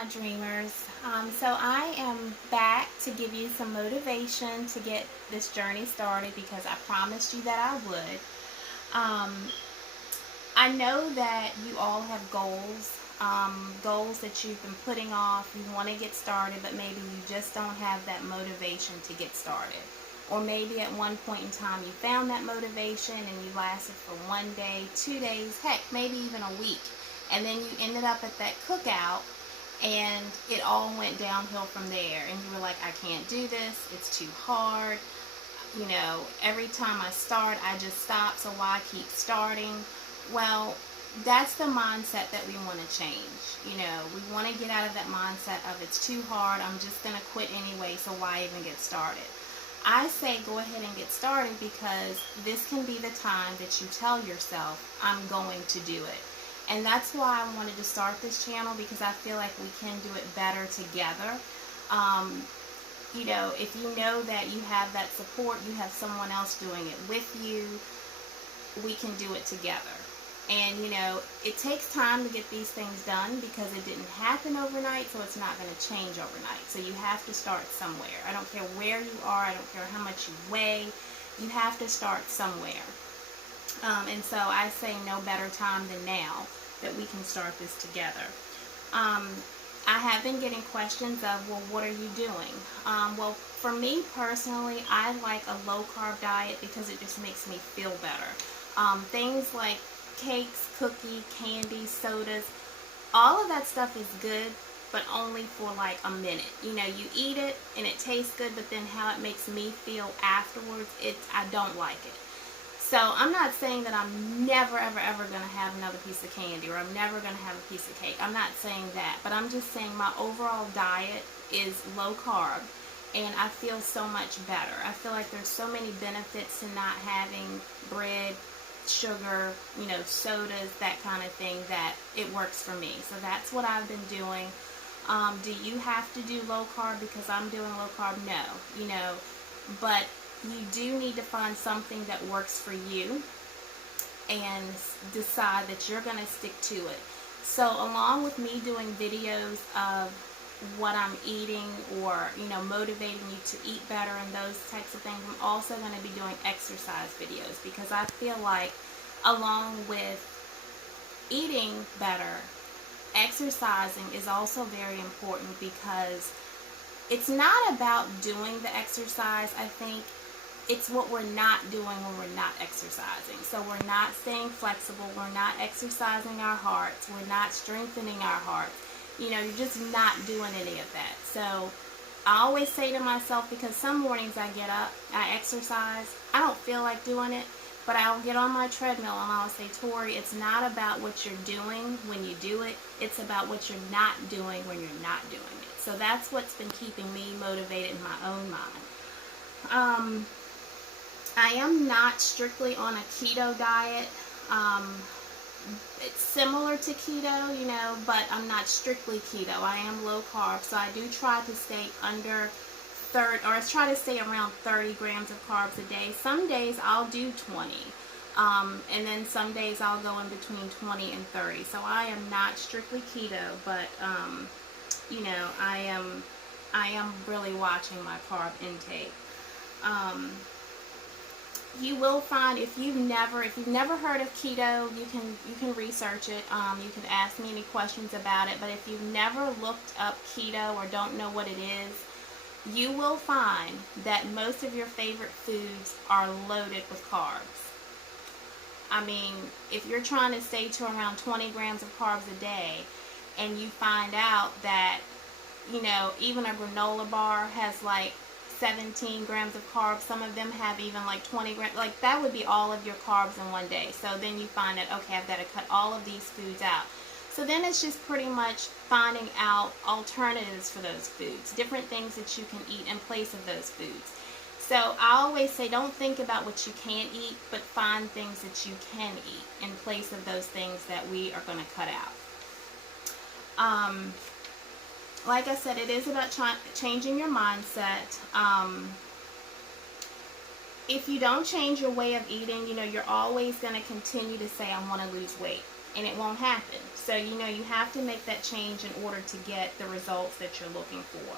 My dreamers. So I am back to give you some motivation to get this journey started because I promised you that I would. Um, I know that you all have goals, goals that you've been putting off. You want to get started, but maybe you just don't have that motivation to get started. Or maybe at one point in time you found that motivation and you lasted for 1 day, 2 days, heck, maybe even a week. And then you ended up at that cookout and it all went downhill from there. And you were like, I can't do this. It's too hard. Every time I start, I just stop. So why keep starting? Well, that's the mindset that we want to change. We want to get out of that mindset of it's too hard. I'm just going to quit anyway. So why even get started? I say go ahead and get started because this can be the time that you tell yourself, I'm going to do it. And that's why I wanted to start this channel, because I feel like we can do it better together. If you know that you have that support, you have someone else doing it with you, we can do it together. And, it takes time to get these things done because it didn't happen overnight, so it's not going to change overnight. So you have to start somewhere. I don't care where you are. I don't care how much you weigh. You have to start somewhere. And so I say no better time than now that we can start this together. I have been getting questions of, well, what are you doing? Well, for me personally, I like a low-carb diet because it just makes me feel better. Things like cakes, cookie, candy, sodas, all of that stuff is good, but only for like a minute. You eat it and it tastes good, but then how it makes me feel afterwards, I don't like it. So I'm not saying that I'm never, ever, ever going to have another piece of candy, or I'm never going to have a piece of cake. I'm not saying that, but I'm just saying my overall diet is low carb, and I feel so much better. I feel like there's so many benefits to not having bread, sugar, sodas, that kind of thing, that it works for me. So that's what I've been doing. Do you have to do low carb because I'm doing low carb? No, but you do need to find something that works for you and decide that you're going to stick to it. So along with me doing videos of what I'm eating, or motivating you to eat better and those types of things, I'm also going to be doing exercise videos, because I feel like along with eating better, exercising is also very important, because it's not about doing the exercise. I think it's what we're not doing when we're not exercising. So we're not staying flexible, we're not exercising our hearts, we're not strengthening our hearts. You're just not doing any of that. So I always say to myself, because some mornings I get up, I exercise, I don't feel like doing it, but I'll get on my treadmill and I'll say, Tori, it's not about what you're doing when you do it, it's about what you're not doing when you're not doing it. So that's what's been keeping me motivated in my own mind. I am not strictly on a keto diet. It's similar to keto, but I'm not strictly keto. I am low carb, so I do try to stay under 30, or I try to stay around 30 grams of carbs a day. Some days I'll do 20, and then some days I'll go in between 20 and 30. So I am not strictly keto, but I am really watching my carb intake. You will find, if you've never heard of keto, you can research it. You can ask me any questions about it. But if you've never looked up keto or don't know what it is, you will find that most of your favorite foods are loaded with carbs. I mean, if you're trying to stay to around 20 grams of carbs a day, and you find out that even a granola bar has like 17 grams of carbs. Some of them have even like 20 grams. Like, that would be all of your carbs in one day. So then you find that, okay, I've got to cut all of these foods out. So then it's just pretty much finding out alternatives for those foods, different things that you can eat in place of those foods. So I always say, don't think about what you can't eat, but find things that you can eat in place of those things that we are going to cut out. Like I said, it is about changing your mindset. If you don't change your way of eating, you're always going to continue to say, I want to lose weight. and it won't happen. So, you have to make that change in order to get the results that you're looking for.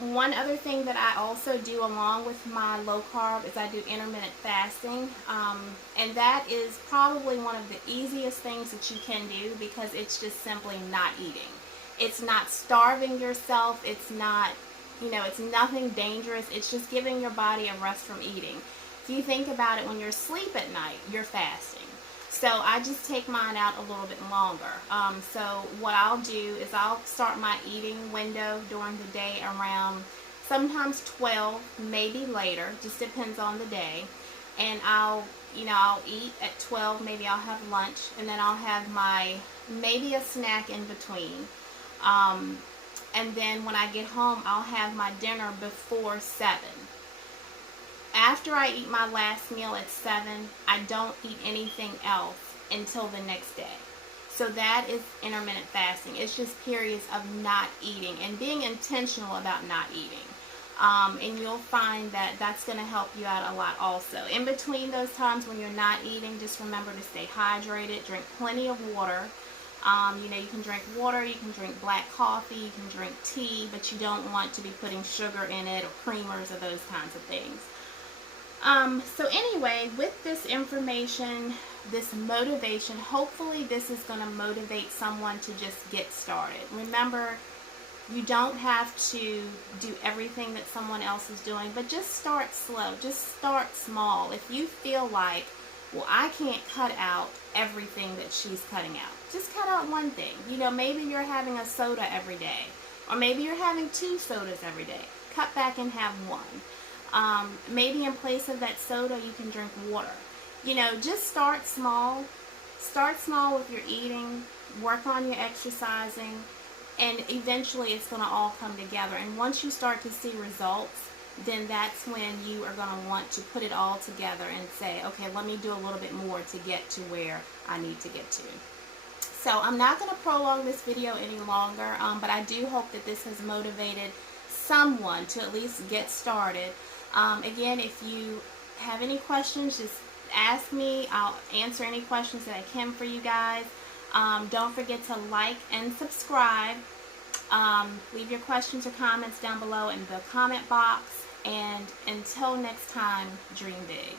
One other thing that I also do along with my low carb is I do intermittent fasting. And that is probably one of the easiest things that you can do, because it's just simply not eating. It's not starving yourself. It's not, it's nothing dangerous. It's just giving your body a rest from eating. If you think about it, when you're asleep at night, you're fasting. So I just take mine out a little bit longer. So what I'll do is I'll start my eating window during the day around sometimes 12, maybe later, just depends on the day. And I'll eat at 12, maybe I'll have lunch, and then I'll have maybe a snack in between. And then when I get home, I'll have my dinner before 7. After I eat my last meal at 7, I don't eat anything else until the next day. So that is intermittent fasting. It's just periods of not eating and being intentional about not eating. And you'll find that that's going to help you out a lot also. In between those times when you're not eating, just remember to stay hydrated, drink plenty of water. You can drink water, you can drink black coffee, you can drink tea, but you don't want to be putting sugar in it or creamers or those kinds of things. So anyway, with this information, this motivation, hopefully this is going to motivate someone to just get started. Remember, you don't have to do everything that someone else is doing, but just start slow. Just start small. If you feel like, well, I can't cut out everything that she's cutting out, just cut out one thing. Maybe you're having a soda every day, or maybe you're having 2 sodas every day. Cut back and have 1. Maybe in place of that soda, you can drink water. Just start small. Start small with your eating. Work on your exercising. And eventually it's going to all come together. And once you start to see results, then that's when you are going to want to put it all together and say, okay, let me do a little bit more to get to where I need to get to. So I'm not going to prolong this video any longer, but I do hope that this has motivated someone to at least get started. Again, if you have any questions, just ask me. I'll answer any questions that I can for you guys. Don't forget to like and subscribe. Leave your questions or comments down below in the comment box. And until next time, dream big.